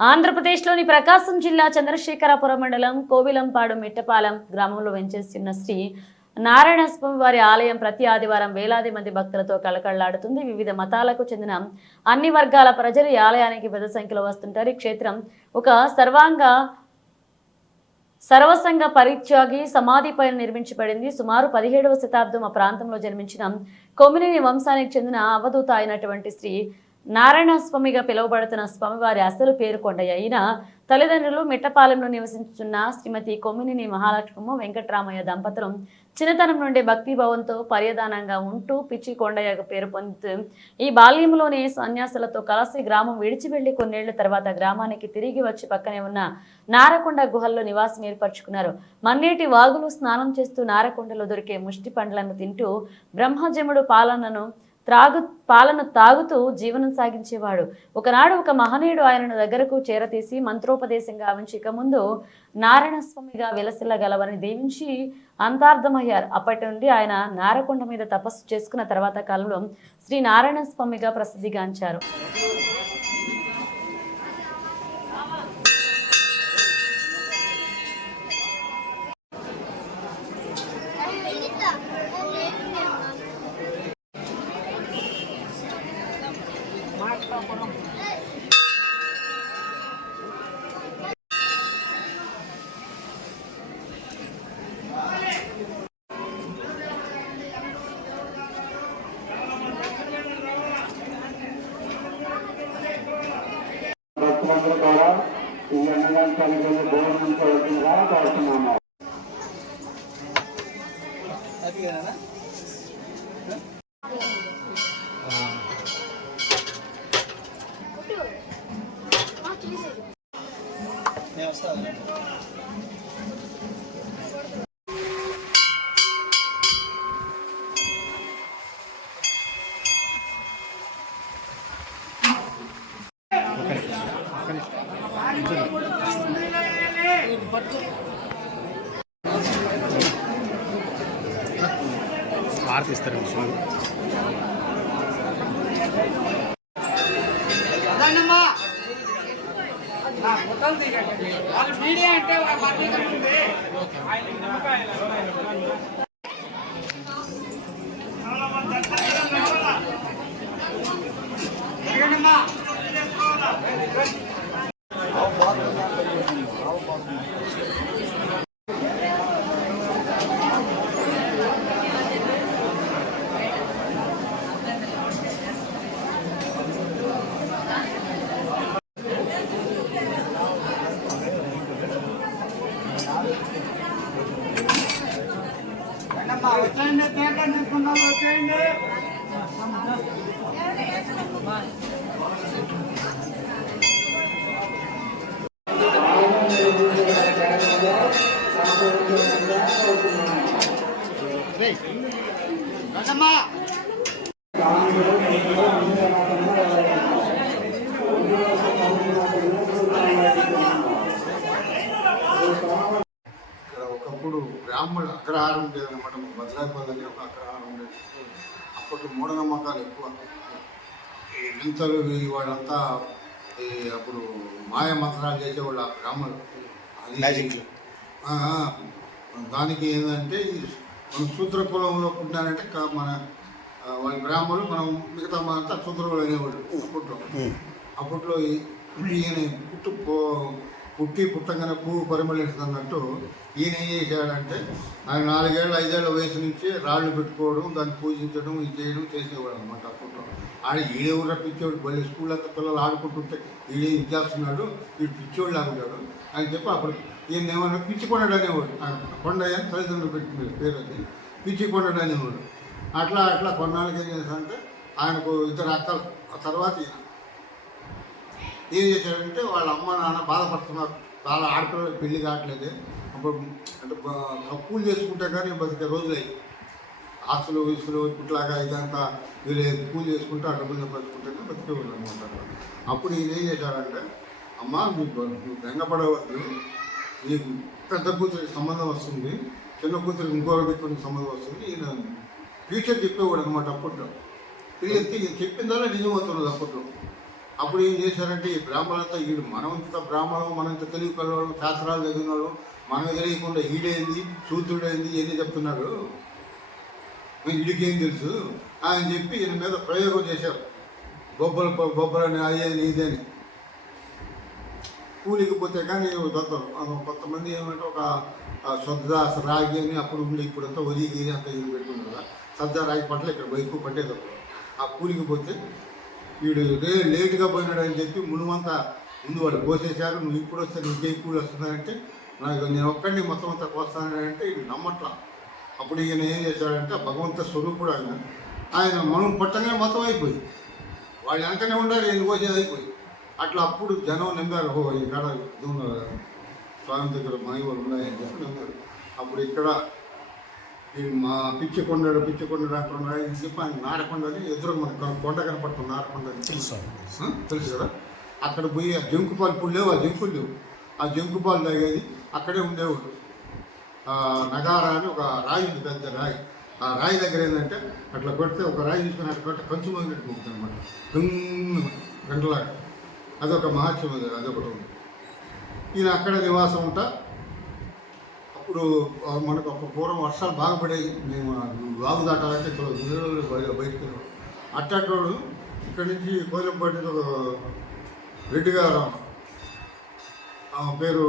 ఆంధ్రప్రదేశ్లోని ప్రకాశం జిల్లా చంద్రశేఖరపురం మండలం కోవిలంపాడు మిట్టపాలెం గ్రామంలో వెంచేస్తున్న శ్రీ నారాయణ స్వామి వారి ఆలయం ప్రతి ఆదివారం వేలాది మంది భక్తులతో కళకళలాడుతుంది. వివిధ మతాలకు చెందిన అన్ని వర్గాల ప్రజలు ఈ ఆలయానికి పెద్ద సంఖ్యలో వస్తుంటారు. ఈ క్షేత్రం ఒక సర్వసంగ పరిత్యాగి సమాధి పైన నిర్మించబడింది. సుమారు 17వ శతాబ్దం ఆ ప్రాంతంలో జన్మించిన కొమినేని వంశానికి చెందిన అవధూత అయినటువంటి శ్రీ నారాయణ స్వామిగా పిలువబడుతున్న స్వామివారి అసలు పేరు కొండయ్య. ఈయన తల్లిదండ్రులు మిట్టపాలెంలో నివసించున్న శ్రీమతి కొమ్మినేని మహాలక్ష్మమ్మ వెంకటరామయ్య దంపతులు చిన్నతనం నుండి భక్తిభావంతో పర్యదానంగా ఉంటూ పిచ్చి కొండయ్య పేరు పొందుతూ ఈ బాల్యంలోనే సన్యాసులతో కలిసి గ్రామం విడిచి వెళ్లి కొన్నేళ్ల తర్వాత గ్రామానికి తిరిగి వచ్చి పక్కనే ఉన్న నారకొండ గుహల్లో నివాసం ఏర్పరచుకున్నారు. మన్నేటి వాగులు స్నానం చేస్తూ నారకొండలో దొరికే ముష్టి పండ్లను తింటూ బ్రహ్మజముడు పాలను తాగుతూ జీవనం సాగించేవాడు. ఒకనాడు ఒక మహనీయుడు ఆయనను దగ్గరకు చేరతీసి మంత్రోపదేశం గావించి ఇక ముందు నారాయణ స్వామిగా విలసిల్లగలవని దీవించి అంతార్థమయ్యారు. అప్పటి నుండి ఆయన నారకొండ మీద తపస్సు చేసుకున్న తర్వాత కాలంలో శ్రీ నారాయణ స్వామిగా ప్రసిద్ధిగాంచారు. భక్తులందరూ కూడా ఈ అన్నదానానికి భోజనం చేయవలసిందిగా కోరుతున్నాము. ఆర్తిస్తారు మీడియా అంటే వచ్చేయండి, తీర్థం తీసుకున్నాం, వచ్చేయండి. రండమ్మా. ఒకప్పుడు బ్రాహ్మణ అగ్రహారం ఉండేది అనమాట. భద్రాపల్లి దగ్గర ఒక అగ్రహారం ఉండేది. అప్పట్లో మూఢనమ్మకాలు ఎక్కువ. ఈ వింతలు వాళ్ళంతా అప్పుడు మాయ మంత్రాలు చేసేవాళ్ళు ఆ బ్రాహ్మణులు. అది దానికి ఏంటంటే మన శూద్ర కులంలో పుట్టినారంటే మన వాళ్ళ బ్రాహ్మణులు, మనం మిగతా అంతా శూద్రులు అనేవాళ్ళు అప్పట్లో ఈయన పుట్టి పుట్టంగానే పువ్వు పరిమళిస్తున్నట్టు ఈయన ఏం చేశాడంటే ఆయన 4 ఏళ్ళ 5 ఏళ్ళ వయసు నుంచి రాళ్ళు పెట్టుకోవడం, దాన్ని పూజించడం, ఇది చేయడం చేసేవాడు అనమాట. అప్పట్లో ఈడెవరు పిచ్చోడు బలి స్కూల్ అంతా పిల్లలు ఆడుకుంటుంటే ఈడే ఇది చేస్తున్నాడు, వీడు పిచ్చోళ్ళు లాగుతాడు అని చెప్పి అప్పుడు ఈయన ఏమన్నా పిచ్చికొండడు అనేవాడు. కొండయ్య తల్లిదండ్రులు పెట్టిన పేరు అది, పిచ్చికొండడు అనేవాడు. అట్లా కొన్నాళ్ళకి ఏం చేశాడంటే ఆయనకు 2 అక్కలు. ఆ తర్వాత ఏం చేశాడంటే వాళ్ళ అమ్మ నాన్న బాధపడుతున్నారు, చాలా ఆడపిల్లలకు పెళ్లి కావట్లేదు. అప్పుడు అంటే పూలు చేసుకుంటే కానీ బతికే రోజులయ్యి, ఆస్తులు వయసులు ఇట్లాగా ఇదంతా వీళ్ళు పూజ చేసుకుంటే ఆ డబ్బులు సంపాదించుకుంటేనే బతికేవాళ్ళు అనమాట. అప్పుడు ఈయన ఏం చేశాడంటే, అమ్మ మీకు బెంగపడవద్దు, ఈ పెద్ద కూతురికి సంబంధం వస్తుంది, చిన్న కూతురికి ఇంకో వ్యక్తికి సంబంధం వస్తుంది. ఈయన ఫ్యూచర్ చెప్పేవాడు అనమాట. అప్పట్లో చెప్పిందల్లా నిజం అవుతున్నది. అప్పట్లో అప్పుడు ఏం చేశారంటే ఈ బ్రాహ్మణులతో వీడు మనంత బ్రాహ్మణం మనంత తెలివి కలవాడు శాస్త్రాలు చదివినాడు మనకు తెలియకుండా ఈడేంది సూత్రుడైంది ఏది చెప్తున్నాడు వీడికేం తెలుసు అని చెప్పి ఈయన మీద ప్రయోగం చేశారు. బొబ్బలని అయ్యేది ఇదేని కూలికి పోతే కానీ దొరకరు. కొంతమంది ఏమంటే ఒక సొద్దా రాగి అని అప్పుడు ఉండి ఇప్పుడంతా ఒరిగి అంతా ఇది పెట్టుకుంది కదా. సద్దా రాగి పంటలు ఇక్కడ ఎక్కువ పట్టేది అప్పుడు. ఆ కూలికి పోతే వీడు లేటుగా పోయినాడు అని చెప్పి ముందు వాడు పోసేశారు. నువ్వు ఇప్పుడు వస్తే నీకేం కూలి వస్తుందంటే నేను ఒక్కడిని మొత్తం అంతా కోస్తానంటే ఇది నమ్మట్లా. అప్పుడు ఈయన ఏం చేశాడంటే భగవంత స్వరూపుడు ఆయన మనం పట్టగానే మొత్తం అయిపోయి వాళ్ళు వెనకనే ఉండాలి ఈయన కోసేది అయిపోయి అట్లా. అప్పుడు జనం నమ్మారు. ఓ ఈ కాడ స్వామి దగ్గర మాయవాళ్ళు ఉన్నాయని చెప్పి నమ్మారు. అప్పుడు ఇక్కడ మా పిచ్చికొండడు అంటున్నాడు అని చెప్పి ఆయన నారకొండని ఎదురు మనకు కొండ కనపడుతుంది. నారకొండని తెలుసు కదా. అక్కడ పోయి ఆ జంకుపాలు ఇప్పుడు లేవు, ఆ జంకులు లేవు. ఆ జంకుపాలు తాగేది అక్కడే ఉండేవాడు. నగారా అని ఒక రాయి ఉంది, పెద్ద రాయి. ఆ రాయి దగ్గర ఏంటంటే అట్లా పెడితే ఒక రాయి తీసుకుని అట్లా పెడితే కంచు మొదలెట్టు ఉంటుంది అనమాట. గంటలాగా అదొక మహత్యం, అదొకటి ఉంది. ఈయన అక్కడ నివాసం ఉంటా. అప్పుడు మనకు ఒక పూర్వం వర్షాలు బాగా పడేవి. మేము వాగు దాటాలంటే బయటకు వెళ్ళాడు. అట్టాటోడు ఇక్కడి నుంచి కోలంపాటి ఒక రెడ్డి గారు, ఆమె పేరు